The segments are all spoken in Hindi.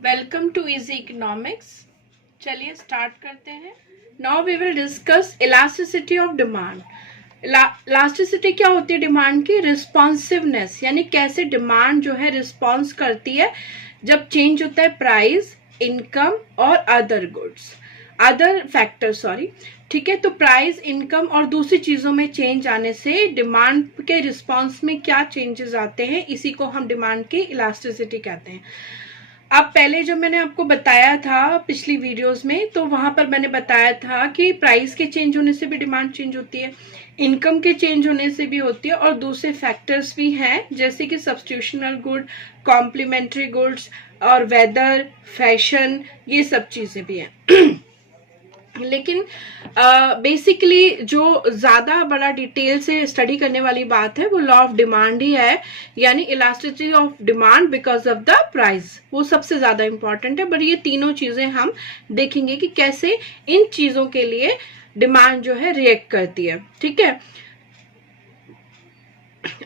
Welcome to easy economics. चलिए स्टार्ट करते हैं। Now we will discuss elasticity of demand. Elasticity क्या होती है डिमांड की? रिस्पॉन्सिवनेस, यानी कैसे डिमांड जो है रिस्पॉन्स करती है जब चेंज होता है प्राइस, इनकम और अदर फैक्टर सॉरी। ठीक है, तो प्राइस, इनकम और दूसरी चीजों में चेंज आने से डिमांड के रिस्पॉन्स में क्या चेंजेस आते हैं, इसी को हम डिमांड की इलास्टिसिटी कहते हैं। अब पहले जो मैंने आपको बताया था पिछली वीडियोस में, तो वहां पर मैंने बताया था कि प्राइस के चेंज होने से भी डिमांड चेंज होती है, इनकम के चेंज होने से भी होती है, और दूसरे फैक्टर्स भी हैं जैसे कि सब्स्टिट्यूशनल गुड, कॉम्प्लीमेंट्री गुड्स और वेदर, फैशन, ये सब चीजें भी हैं। लेकिन बेसिकली जो ज्यादा बड़ा डिटेल से स्टडी करने वाली बात है वो लॉ ऑफ डिमांड ही है, यानी elasticity of demand because of the price, वो सबसे ज्यादा इंपॉर्टेंट है। बट ये तीनों चीजें हम देखेंगे कि कैसे इन चीजों के लिए डिमांड जो है रिएक्ट करती है। ठीक है,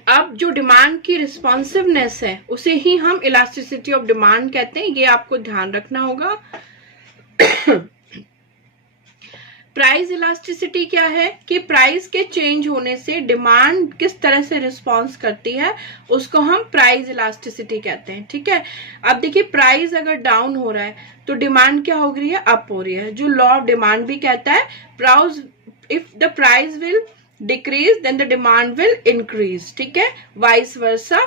अब जो डिमांड की रिस्पॉन्सिवनेस है उसे ही हम इलास्टिसिटी ऑफ डिमांड कहते हैं, ये आपको ध्यान रखना होगा। प्राइस इलास्टिसिटी क्या है कि प्राइस के चेंज होने से डिमांड किस तरह से रिस्पॉन्स करती है, उसको हम प्राइस इलास्टिसिटी कहते हैं। ठीक है, अब देखिए प्राइस अगर डाउन हो रहा है तो डिमांड क्या हो रही है? अप हो रही है, जो लॉ ऑफ डिमांड भी कहता है price, if the price will decrease then the demand will increase. ठीक है, वाइस वर्सा।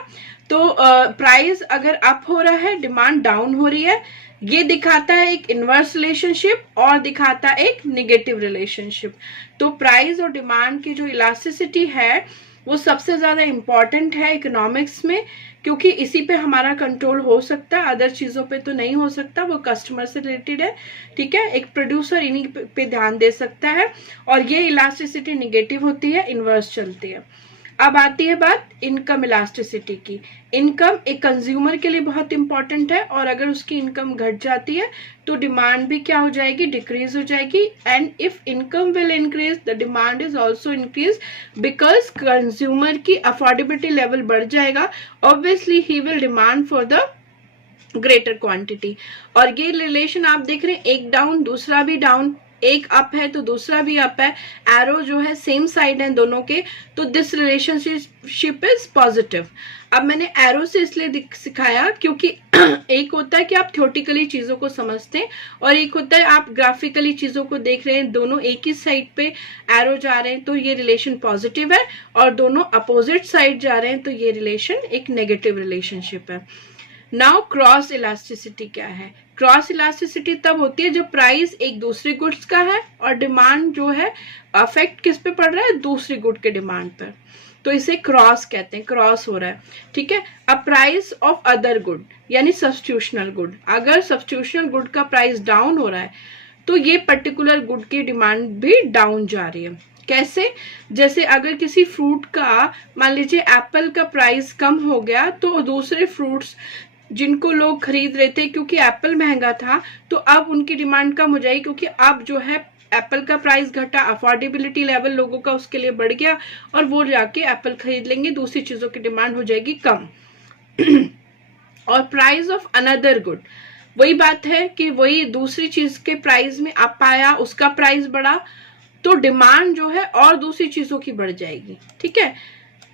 तो प्राइस अगर अप हो रहा है, डिमांड डाउन हो रही है, ये दिखाता है एक इनवर्स रिलेशनशिप और दिखाता है एक नेगेटिव रिलेशनशिप। तो प्राइस और डिमांड की जो इलास्टिसिटी है वो सबसे ज्यादा इंपॉर्टेंट है इकोनॉमिक्स में, क्योंकि इसी पे हमारा कंट्रोल हो सकता है, अदर चीजों पे तो नहीं हो सकता, वो कस्टमर से रिलेटेड है। ठीक है, एक प्रोड्यूसर इन्हीं पे ध्यान दे सकता है, और ये इलास्टिसिटी नेगेटिव होती है, इनवर्स चलती है। अब आती है बात इनकम इलास्टिसिटी की। इनकम एक कंज्यूमर के लिए बहुत इंपॉर्टेंट है, और अगर उसकी इनकम घट जाती है तो डिमांड भी क्या हो जाएगी? डिक्रीज हो जाएगी। And if income will increase the demand is also increase, because consumer की अफोर्डेबिलिटी लेवल बढ़ जाएगा, obviously he will demand for the greater quantity. और ये रिलेशन आप देख रहे हैं, एक डाउन दूसरा भी डाउन, एक अप है तो दूसरा भी अप है, एरो जो है सेम साइड है दोनों के, तो दिस रिलेशनशिप इज पॉजिटिव। अब मैंने एरो से इसलिए सिखाया क्योंकि एक होता है कि आप थ्योरेटिकली चीजों को समझते हैं, और एक होता है आप ग्राफिकली चीजों को देख रहे हैं, दोनों एक ही साइड पे एरो जा रहे हैं तो ये रिलेशन पॉजिटिव है, और दोनों अपोजिट साइड जा रहे हैं तो ये रिलेशन एक नेगेटिव रिलेशनशिप है। नाउ क्रॉस इलास्टिसिटी क्या है? क्रॉस इलास्टिसिटी तब होती है जब प्राइस एक दूसरे गुड्स का है और डिमांड जो है अफेक्ट किस पे पड़ रहा है? दूसरी गुड के डिमांड पर, तो इसे क्रॉस कहते हैं, क्रॉस हो रहा है। ठीक है, अब प्राइस ऑफ अदर गुड यानी सब्स्टिट्यूशनल गुड, अगर सब्स्टिट्यूशनल गुड का प्राइस डाउन हो रहा है तो ये पर्टिकुलर गुड की डिमांड भी डाउन जा रही है। कैसे? जैसे अगर किसी फ्रूट का, मान लीजिए एप्पल का प्राइस कम हो गया, तो दूसरे फ्रूट्स जिनको लोग खरीद रहे थे क्योंकि एप्पल महंगा था, तो अब उनकी डिमांड कम हो जाएगी, क्योंकि अब जो है एप्पल का प्राइस घटा, अफोर्डेबिलिटी लेवल लोगों का उसके लिए बढ़ गया, और वो जाके एप्पल खरीद लेंगे, दूसरी चीजों की डिमांड हो जाएगी कम। और प्राइस ऑफ अनदर गुड, वही बात है कि वही दूसरी चीज के प्राइस में अप आया, उसका प्राइस बढ़ा, तो डिमांड जो है और दूसरी चीजों की बढ़ जाएगी। ठीक है,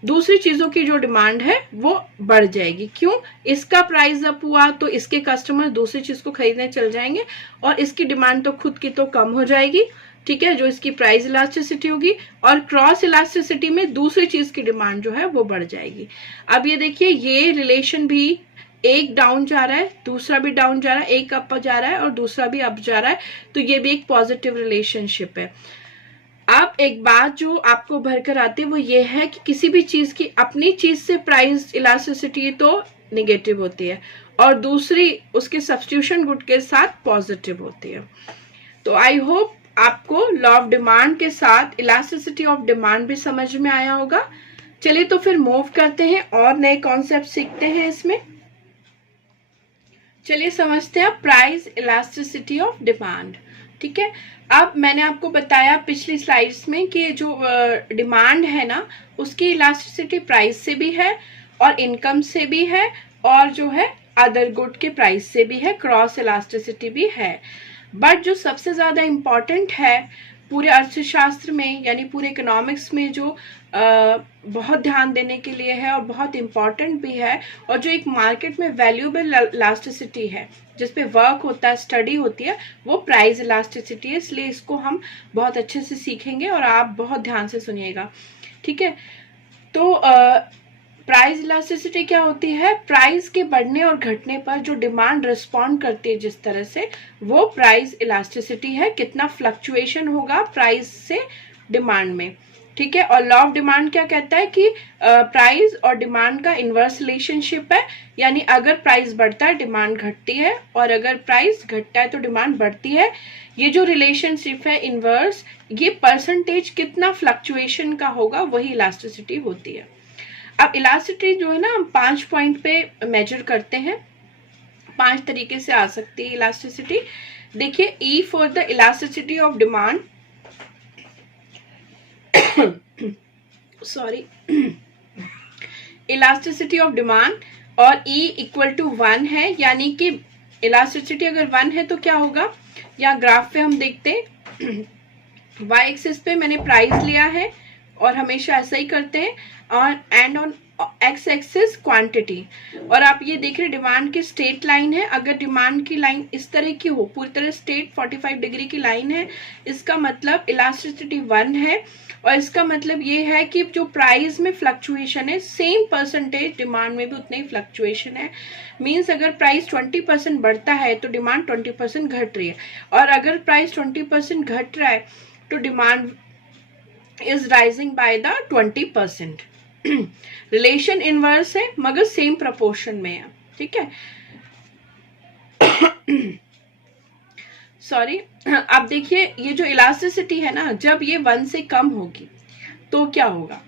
दूसरी चीजों की जो डिमांड है वो बढ़ जाएगी। क्यों? इसका प्राइस अप हुआ तो इसके कस्टमर दूसरी चीज को खरीदने चल जाएंगे, और इसकी डिमांड तो खुद की तो कम हो जाएगी। ठीक है, जो इसकी प्राइस इलास्टिसिटी होगी, और क्रॉस इलास्टिसिटी में दूसरी चीज की डिमांड जो है वो बढ़ जाएगी। अब ये देखिए, ये रिलेशन भी एक डाउन जा रहा है, दूसरा भी डाउन जा रहा है, एक अप जा रहा है और दूसरा भी अप जा रहा है, तो ये भी एक पॉजिटिव रिलेशनशिप है। अब एक बात जो आपको भरकर आती है वो ये है कि किसी भी चीज की अपनी चीज से प्राइस इलास्टिसिटी तो नेगेटिव होती है, और दूसरी उसके सब्स्टिट्यूशन गुड के साथ पॉजिटिव होती है। तो आई होप आपको लॉ ऑफ डिमांड के साथ इलास्टिसिटी ऑफ डिमांड भी समझ में आया होगा। चलिए तो फिर मूव करते हैं और नए कॉन्सेप्ट सीखते हैं इसमें। चलिए समझते हैं प्राइस इलास्टिसिटी ऑफ डिमांड। ठीक है, अब मैंने आपको बताया पिछली स्लाइड्स में कि जो डिमांड है ना, उसकी इलास्टिसिटी प्राइस से भी है और इनकम से भी है और जो है अदर गुड के प्राइस से भी है, क्रॉस इलास्टिसिटी भी है। बट जो सबसे ज्यादा इम्पॉर्टेंट है पूरे अर्थशास्त्र में यानी पूरे इकोनॉमिक्स में, जो बहुत ध्यान देने के लिए है और बहुत इम्पॉर्टेंट भी है, और जो एक मार्केट में वैल्यूएबल इलास्टिसिटी है जिसपे वर्क होता है, स्टडी होती है, वो प्राइस इलास्टिसिटी है। इसलिए इसको हम बहुत अच्छे से सीखेंगे और आप बहुत ध्यान से सुनिएगा, ठीक है। तो प्राइस इलास्टिसिटी क्या होती है? प्राइस के बढ़ने और घटने पर जो डिमांड रिस्पॉन्ड करती है जिस तरह से, वो प्राइस इलास्टिसिटी है। कितना फ्लक्चुएशन होगा प्राइस से डिमांड में, ठीक है। और लॉ ऑफ डिमांड क्या कहता है कि प्राइस और डिमांड का इनवर्स रिलेशनशिप है, यानी अगर प्राइस बढ़ता है डिमांड घटती है, और अगर प्राइस घटता है तो डिमांड बढ़ती है। ये जो रिलेशनशिप है इनवर्स, ये परसेंटेज कितना फ्लक्चुएशन का होगा वही इलास्टिसिटी होती है। अब इलास्टिसिटी जो है ना, हम 5 पॉइंट पे मेजर करते हैं। 5 तरीके से आ सकती है इलास्टिसिटी। देखिए, E for the elasticity of demand, sorry, elasticity of demand, और ई इक्वल टू 1 है, यानी कि इलास्टिसिटी अगर 1 है तो क्या होगा, या ग्राफ पे हम देखते हैं, y एक्सिस पे मैंने प्राइस लिया है और हमेशा ऐसा ही करते हैं, और and on x axis quantity. और आप ये देख रहे डिमांड की स्ट्रेट लाइन है। अगर डिमांड की लाइन इस तरह की हो, पूरी तरह स्ट्रेट 45 डिग्री की लाइन है, इसका मतलब इलास्टिसिटी 1 है। और इसका मतलब ये है कि जो प्राइस में फ्लक्चुएशन है, सेम परसेंटेज डिमांड में भी उतना ही फ्लक्चुएशन है। मीन्स अगर प्राइस 20% बढ़ता है तो डिमांड 20% घट रही है, और अगर प्राइस 20% घट रहा है तो demand is rising by the 20%। Relation inverse है मगर सेम प्रोपोर्शन में है, ठीक है। सॉरी, अब देखिए ये जो इलास्टिसिटी है ना, जब ये 1 से कम होगी तो क्या होगा।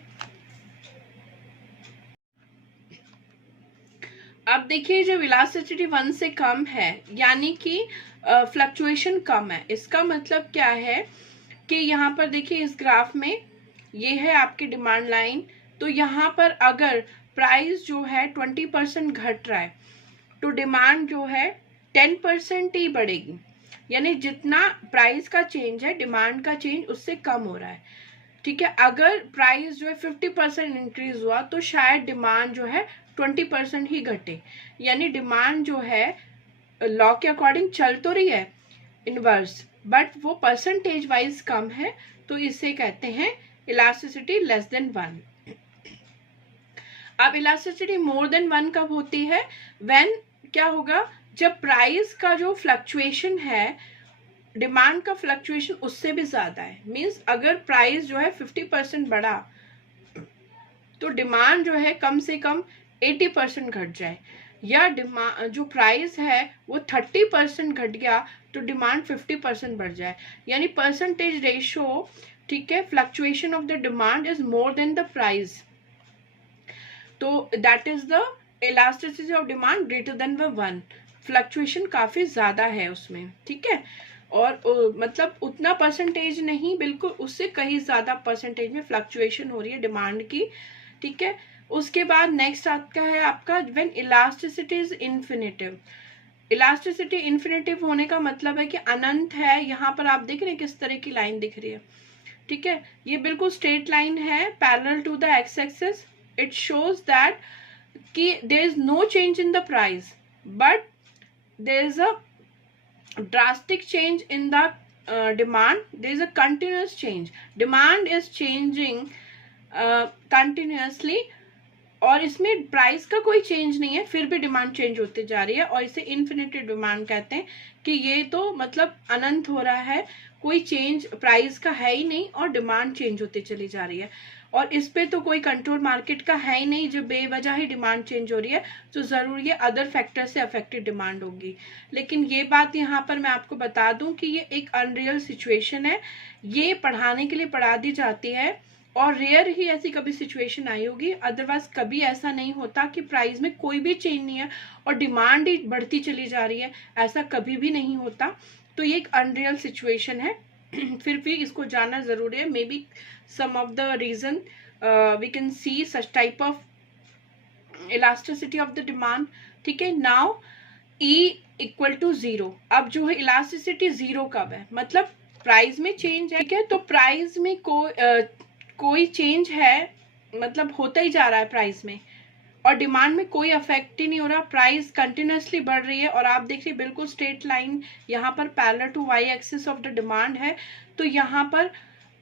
अब देखिए जब इलास्टिसिटी 1 से कम है यानी कि फ्लक्चुएशन कम है। इसका मतलब क्या है कि यहाँ पर देखिए इस ग्राफ में ये है आपकी डिमांड लाइन, तो यहाँ पर अगर प्राइस जो है 20% घट रहा है तो डिमांड जो है 10% ही बढ़ेगी, यानी जितना प्राइस का चेंज है डिमांड का चेंज उससे कम हो रहा है, ठीक है। अगर प्राइस जो है 50% इंक्रीज हुआ तो शायद डिमांड जो है 20% ही घटे, यानी डिमांड जो है लॉ के अकॉर्डिंग चल तो रही है इनवर्स, बट वो परसेंटेज वाइज कम है, तो इसे कहते हैं इलास्टिसिटी लेस देन 1। अब इलास्टिसिटी मोर देन 1 कब होती है? व्हेन क्या होगा, जब प्राइस का जो फ्लक्चुएशन है डिमांड का फ्लक्चुएशन उससे भी ज्यादा है। मींस अगर प्राइस जो है 50% बढ़ा तो डिमांड जो है कम से कम 80% घट जाए, या डिमांड जो प्राइस है वो 30% घट गया तो डिमांड 50% बढ़ जाए, यानी परसेंटेज रेशियो, ठीक है, fluctuation of the demand is more than the price, तो that is the elasticity of demand greater than 1। Fluctuation काफी ज्यादा है उसमें, ठीक है, और मतलब उतना परसेंटेज नहीं, बिल्कुल उससे कहीं ज्यादा परसेंटेज में फ्लक्चुएशन हो रही है डिमांड की, ठीक है। उसके बाद नेक्स्ट आता है आपका when elasticity is infinitive. Elasticity infinitive होने का मतलब है कि अनंत है। यहाँ पर आप देख रहे हैं किस तरह की लाइन दिख रही है, ठीक है, ये बिल्कुल स्ट्रेट लाइन है parallel to the X axis. It shows that कि there is no change in the price but there is a drastic change in the demand. There is a continuous change. Demand is changing continuously, और इसमें प्राइस का कोई चेंज नहीं है, फिर भी डिमांड चेंज होती जा रही है, और इसे इन्फिनिटी डिमांड कहते हैं कि ये तो मतलब अनंत हो रहा है, कोई चेंज प्राइस का है ही नहीं और डिमांड चेंज होती चली जा रही है, और इस पे तो कोई कंट्रोल मार्केट का है ही नहीं। जब बेवजह ही डिमांड चेंज हो रही है तो जरूर ये अदर फैक्टर से अफेक्टेड डिमांड होगी। लेकिन ये बात यहाँ पर मैं आपको बता दूं कि ये एक अनरियल सिचुएशन है, ये पढ़ाने के लिए पढ़ा दी जाती है, और रेयर ही ऐसी कभी सिचुएशन आई होगी, अदरवाइज कभी ऐसा नहीं होता कि प्राइस में कोई भी चेंज नहीं है और डिमांड ही बढ़ती चली जा रही है, ऐसा कभी भी नहीं होता। तो ये एक अनरियल सिचुएशन है, फिर भी इसको जानना जरूरी है। May be some of the reason we can see such type of elasticity of the demand, ठीक है। नाउ E इक्वल टू 0, अब जो है इलास्टिसिटी 0 कब है, मतलब प्राइस में चेंज है, ठीक है। तो प्राइस में कोई चेंज है, मतलब होता ही जा रहा है प्राइस में, और डिमांड में कोई अफेक्ट ही नहीं हो रहा, प्राइस कंटिन्यूसली बढ़ रही है। और आप देखिए बिल्कुल स्ट्रेट लाइन यहाँ पर parallel to Y axis of the demand है, तो यहाँ पर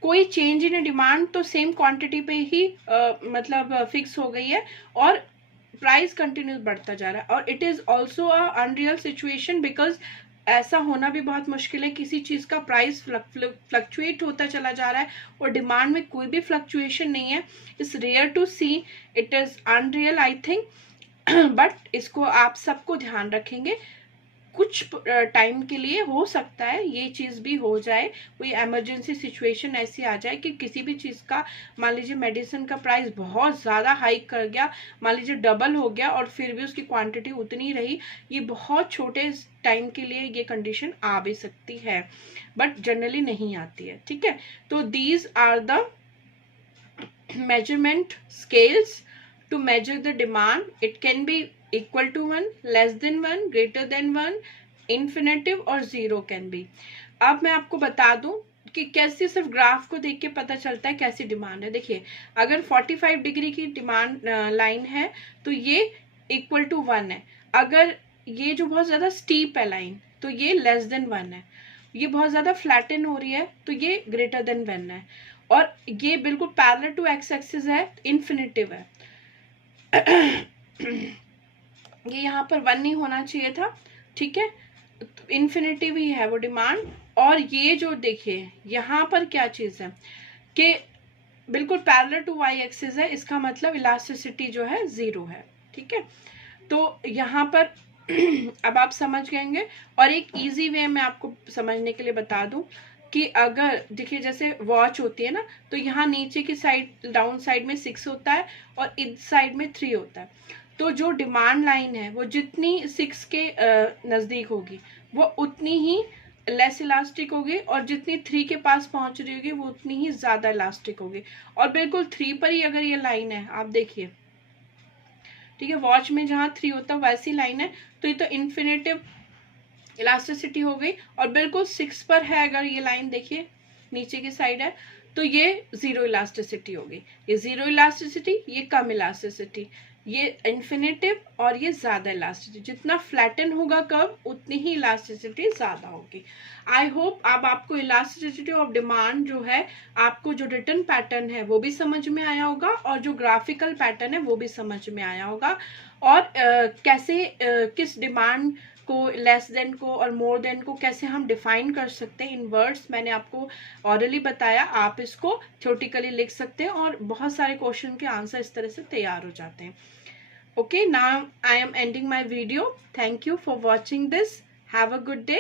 कोई चेंज इन डिमांड, तो सेम क्वांटिटी पे ही मतलब फिक्स हो गई है, और प्राइस कंटिन्यूस बढ़ता जा रहा है। और it is also a unreal situation, because ऐसा होना भी बहुत मुश्किल है, किसी चीज का प्राइस फ्लक्चुएट होता चला जा रहा है और डिमांड में कोई भी फ्लक्चुएशन नहीं है। It's rare to see, it is unreal I think, but इसको आप सबको ध्यान रखेंगे। कुछ टाइम के लिए हो सकता है ये चीज भी हो जाए, कोई इमरजेंसी सिचुएशन ऐसी आ जाए कि किसी भी चीज का, मान लीजिए मेडिसिन का प्राइस बहुत ज्यादा हाइक कर गया, मान लीजिए डबल हो गया, और फिर भी उसकी क्वांटिटी उतनी रही, ये बहुत छोटे टाइम के लिए ये कंडीशन आ भी सकती है, बट जनरली नहीं आती है, ठीक है। तो these are the measurement scales to measure the demand. It can be equal to 1, less than 1, greater than 1, infinitive और 0 can be. अब मैं आपको बता दूं कि कैसे सिर्फ ग्राफ को देख के पता चलता है कैसी डिमांड है। देखिए अगर 45 डिग्री की डिमांड लाइन है तो ये इक्वल टू 1 है, अगर ये जो बहुत ज्यादा स्टीप है लाइन तो ये लेस देन 1 है, ये बहुत ज्यादा फ्लैटन हो रही है तो ये ग्रेटर देन 1 है, और ये बिल्कुल पैरेलल टू एक्स एक्सिस है, इन्फिनिटिव है। ये यहाँ पर 1 नहीं होना चाहिए था, ठीक है, इन्फिनिटिव ही है वो डिमांड। और ये जो देखिए यहाँ पर क्या चीज है कि बिल्कुल पैरेलल टू वाई एक्सिस है, इसका मतलब इलास्टिसिटी जो है 0 है, ठीक है। तो यहाँ पर अब आप समझ गएंगे। और एक इजी वे मैं आपको समझने के लिए बता दूं कि अगर देखिए जैसे वॉच होती है ना, तो यहाँ नीचे की साइड डाउन साइड में 6 होता है और इस साइड में 3 होता है, तो जो डिमांड लाइन है वो जितनी 6 के नजदीक होगी वो उतनी ही लेस इलास्टिक होगी, और जितनी 3 के पास पहुंच रही होगी वो उतनी ही ज्यादा इलास्टिक होगी। और बिल्कुल 3 पर ही अगर ये लाइन है, आप देखिए, ठीक है, वॉच में जहाँ 3 होता है वैसी लाइन है, तो ये तो इन्फिनिटिव इलास्टिसिटी हो गई। और बिल्कुल 6 पर है अगर ये लाइन देखिए नीचे की साइड है, तो ये 0 इलास्टिसिटी होगी। ये 0 इलास्टिसिटी, ये कम इलास्टिसिटी, ये इन्फिनिटिव और ये ज्यादा इलास्टिसिटी। जितना फ्लैटन होगा कर्व उतनी ही इलास्टिसिटी ज्यादा होगी। आई होप अब आपको इलास्टिसिटी ऑफ डिमांड जो है, आपको जो रिटन पैटर्न है वो भी समझ में आया होगा, और जो ग्राफिकल पैटर्न है वो भी समझ में आया होगा, और कैसे किस डिमांड को, लेस देन को और मोर देन को कैसे हम डिफाइन कर सकते हैं इन वर्ड्स, मैंने आपको ऑरली बताया। आप इसको थ्योरेटिकली लिख सकते हैं और बहुत सारे क्वेश्चन के आंसर इस तरह से तैयार हो जाते हैं। Okay, now I am ending my video. Thank you for watching this. Have a good day.